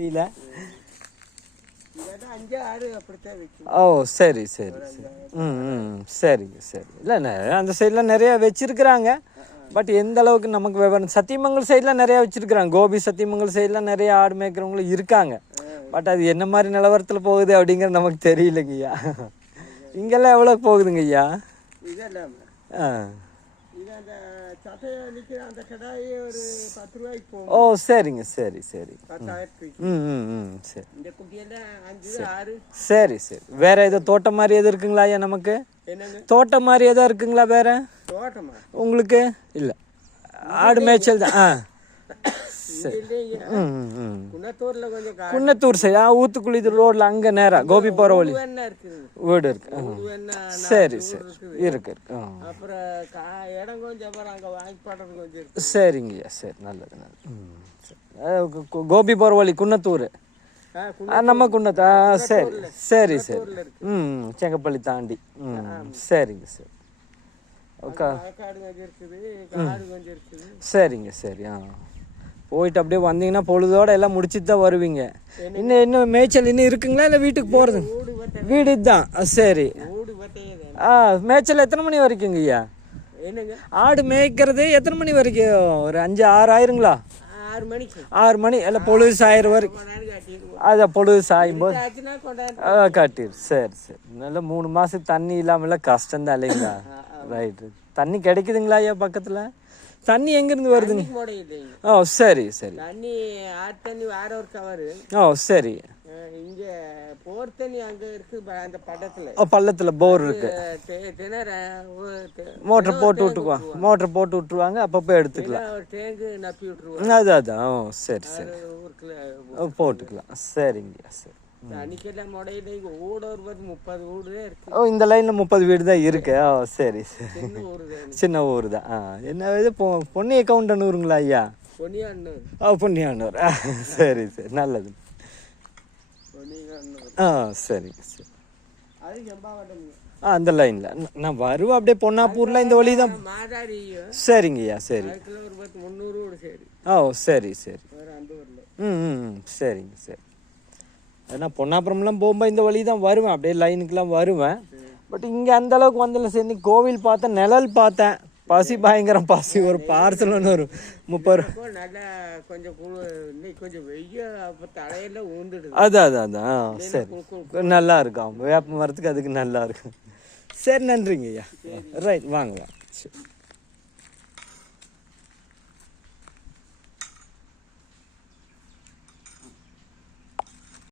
தெரியல ஓ சரி சரி சரி. ம் ம் சரிங்க சரி. இல்லை அந்த சைடில் நிறையா வச்சுருக்குறாங்க. பட் எந்த அளவுக்கு நமக்கு விவரம் சத்தியமங்கல் சைடில் நிறையா வச்சுருக்குறாங்க. கோபி சத்தியமங்கல் சைடில் நிறைய ஆடு மேய்க்கிறவங்களும் இருக்காங்க. பட் அது என்ன மாதிரி நிலவரத்தில் போகுது அப்படிங்கிறது நமக்கு தெரியலைங்கய்யா. இங்கெல்லாம் எவ்வளோ போகுதுங்க ஐயா இதெல்லாம் ஆ. ஓ சரிங்க சரி சரி. ம் ம் ம் சரி. சரி. சரி வேற எதுவும் தோட்டம் மாதிரி எதுவும் இருக்குங்களா ஐயா நமக்கு? தோட்டம் மாதிரி எதாவது இருக்குங்களா வேற? தோட்டமா? உங்களுக்கு? இல்லை. ஆடு மேய்ச்சல் தான். ஆ. கா- குன்னத்தூர் சைடு ஆ ஊத்துக்குளி இது ரோட்ல அங்கே நேராக கோபி போகிற வழி. வீடு இருக்கு. சரி சரி. இருக்கு இருக்கு. அப்புறம் இடம் கொஞ்சம் அங்கே வாங்கி சரிங்கய்யா சரி. நல்லது நல்லது. கோபி போகிற வழி குன்னத்தூர். நம்ம குன்னத்தா சரி. சரி சரி. ம் செங்கப்பள்ளி தாண்டி. ம் சரிங்க சரி. ஓகே சரிங்க சரி. ஆ. போயிட்டு அப்படியே வந்தீங்கன்னா பொழுதோட எல்லாம் முடிச்சிட்டு தான் வருவீங்க. இன்னும் இன்னும் மேய்ச்சல் இன்னும் இருக்குங்களா? இல்லை வீட்டுக்கு போகிறது வீடு இதுதான். சரி. தானே. ஆ மேய்ச்சல் எத்தனை மணி வரைக்குங்க ஐயா? ஆடு மேய்க்கிறது எத்தனை மணி வரைக்கும்? ஒரு அஞ்சு ஆறு ஆயிருங்களா? ஆறு மணிக்கு. ஆறு மணி இல்லை பொழுது சாயிரம் வரைக்கும் அதை பொழுது சாயும் போது காட்டிடு. சரி சரி. நல்ல மூணு மாதம் தண்ணி இல்லாமலாம் கஷ்டம்தான் இல்லைங்களா? ரைட்டு தண்ணி கிடைக்குதுங்களா ஐயா பக்கத்தில்? தண்ணி எங்கேருந்து வருதுங்க? ஓ சரி சரி. தண்ணி ஆறு தண்ணி வார ஒரு கவரு. ஓ சரி. இங்க போர் தண்ணி அங்க இருக்கு அந்த படத்துல ஓ பள்ளத்தில் போர் இருக்கு. திணற மோட்டர் போட்டு விட்டுக்குவாங்க மோட்டர் போட்டு விட்டுருவாங்க அப்பப்போ எடுத்துக்கலாம். ஒரு டேங்கு நப்பி விட்டுருவோம் அது அதான் ஓ சரி சரி. போட்டுக்கலாம். சரிங்க சரி. தண்ணிக்கெல்லாம் முடையில இங்க ஊட ஒரு முப்பது இருக்கு. ஓ இந்த லைனில் முப்பது வீடு தான் இருக்கு. ஓ சரி சரி. சின்ன ஊரு தான் ஆ என்ன இது பொ பொன்னி அக்கௌண்டனூருங்களா ஐயா? பொன்னியாண்ணூர் ஓ பொன்னியானூர் ஆ சரி சரி. நல்லது. ஆ சரிங்க சரி. செம்பாவட்டம் ஆ அந்த லைனில். நான் வருவேன் அப்படியே பொன்னாப்பூரில் இந்த வழி தான். சரிங்கய்யா சரி. சரி. ஓ சரி சரி. ம் ம், சரிங்க சரி. ஏன்னா பொன்னாப்புறம்லாம் போகும்போது இந்த வழி தான் வருவேன். அப்படியே லைனுக்கெலாம் வருவேன். பட் இங்கே அந்த அளவுக்கு வந்தல சரி இன்னைக்கு கோவில் பார்த்தேன் நிழல் பார்த்தேன். பசி பயங்கரம் பசி. ஒரு பார்சல் ஒன்று ஒரு முப்பது ரூபா. நல்லா கொஞ்சம் கொஞ்சம் அப்போ தலையெல்லாம் ஊந்துடுது. அதான் சரி. நல்லா இருக்கும். வேப்ப மரத்துக்கு அதுக்கு நல்லா இருக்கும். சரி நன்றிங்க ஐயா ரைட் வாங்க வாங்க. சரி.